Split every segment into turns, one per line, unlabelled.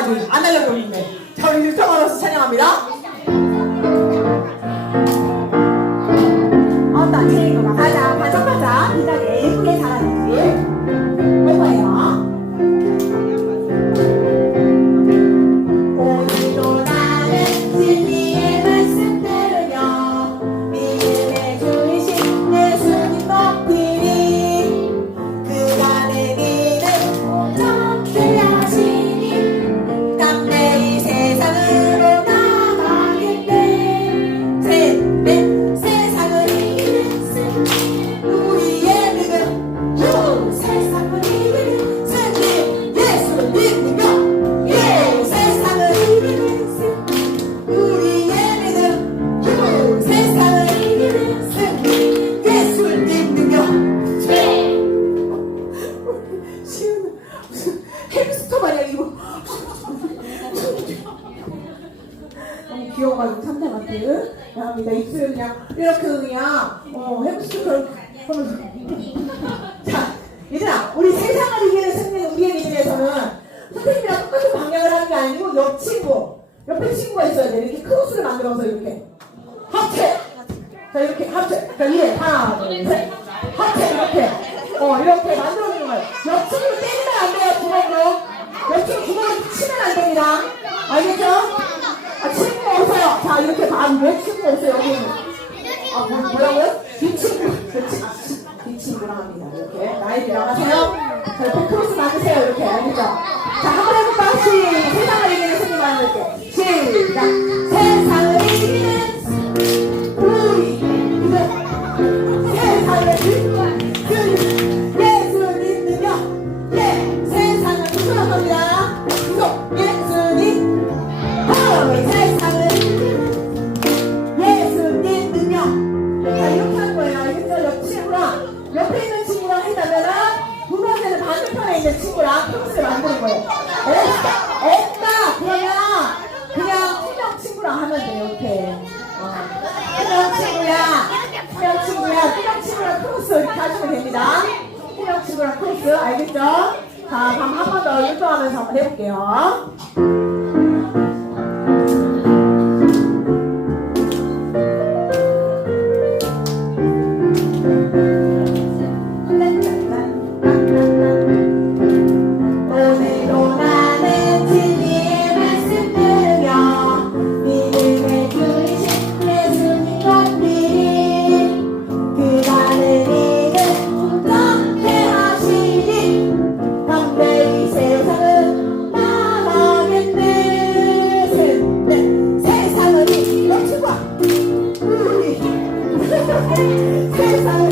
하나 안달려 보이는데 자 우리 들터걸어서 찬양합니다. 갑니다. 입술 그냥 이렇게 그냥 어, 해보시죠. 그럼 자, 얘들아, 우리 세상을 이기는 승리, 우리의 믿음에서는 선생님이랑 똑같은 방향을 하는 게 아니고 옆 친구, 옆에 친구가 있어야 돼. 이렇게 크로스를 만들어서 이렇게 합체. 자, 이렇게 합체. 자, 위에 하나, 둘, 셋. 합체 이렇게. 어, 이렇게 만들어주는 거예요. 옆 친구 때리면 안 돼요, 구멍으로. 옆 친구 구멍을 치면 안 됩니다. 알겠죠? 이렇게 다몇 친구가 있어요, 여기는. 아, 뭐, 뭐라고요? 이 친구. 그 친구. 이 친구랑 합니다. 이렇게. 나이 들어가세요. 저희 포크로스 맞으세요, 이렇게. 알겠죠? 자, 한 번 해볼까? 시작. 세상을 이기는 승리 만들게. 시작. 그럼 한 번 더 유도하면서 한번 해볼게요. Thank you.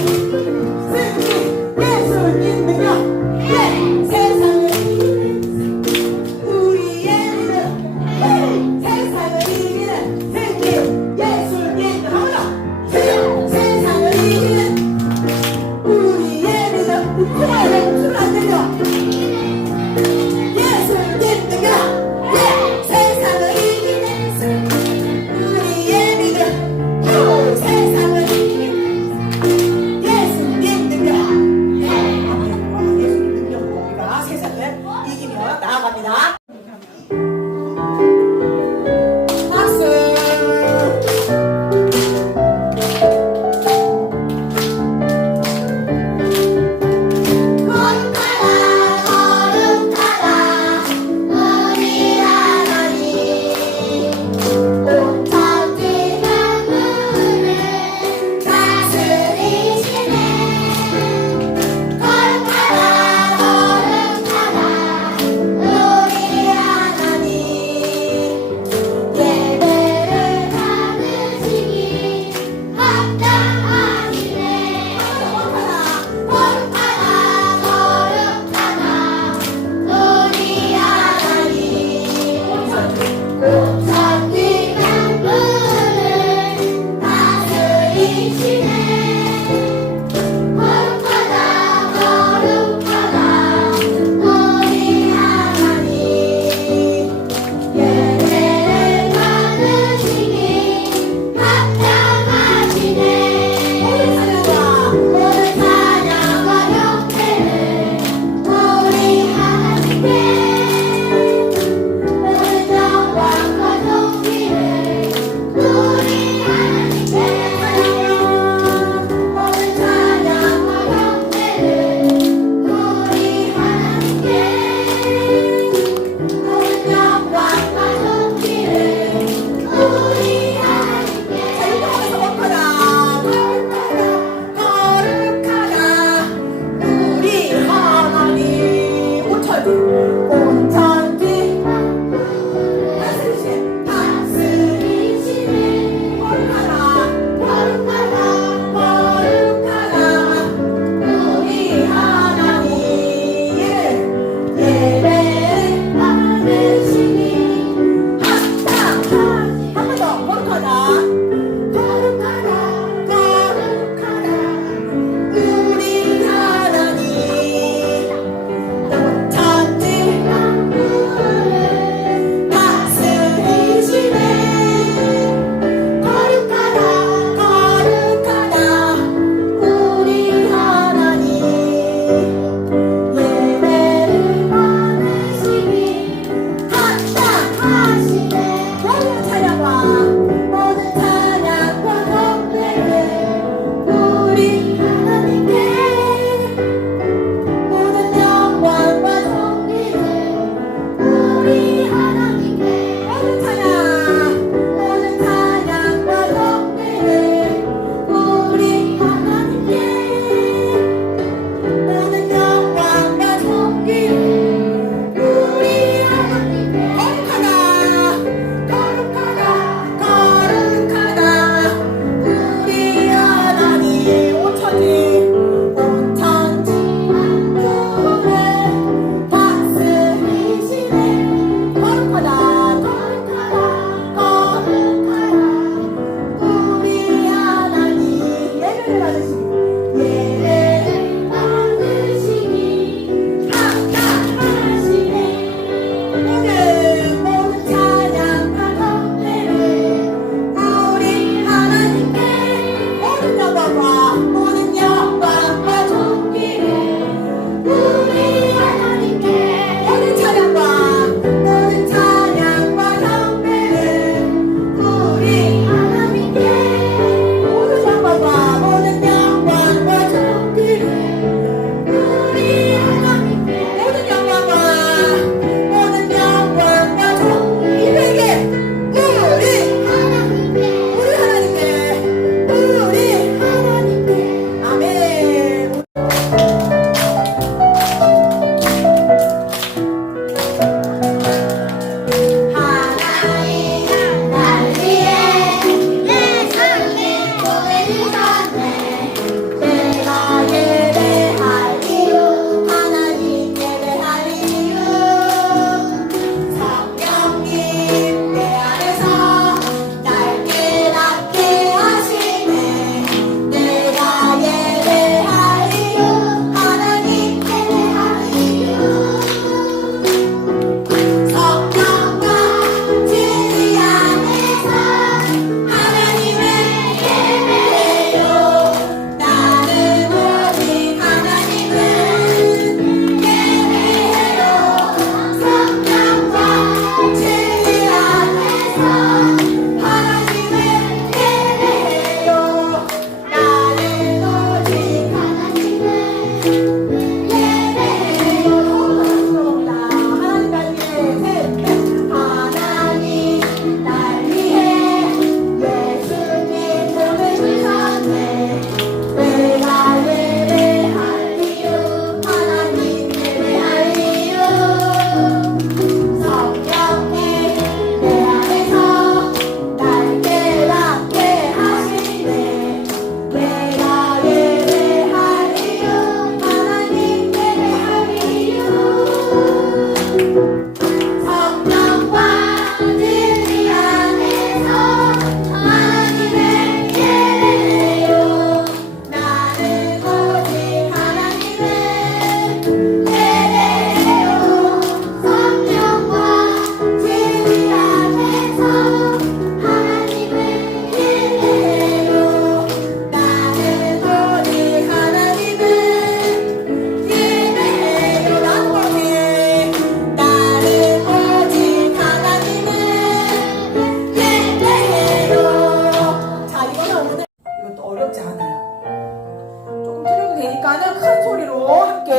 되니까는 큰 소리로 함께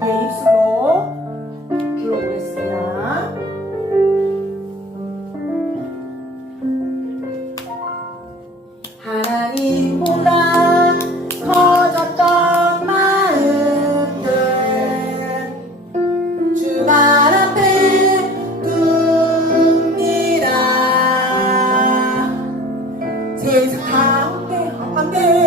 내 입술로 불러보겠습니다. 하나님보다 커졌던 마음들 주말 앞에 둡니다. 세상
다 함께 함께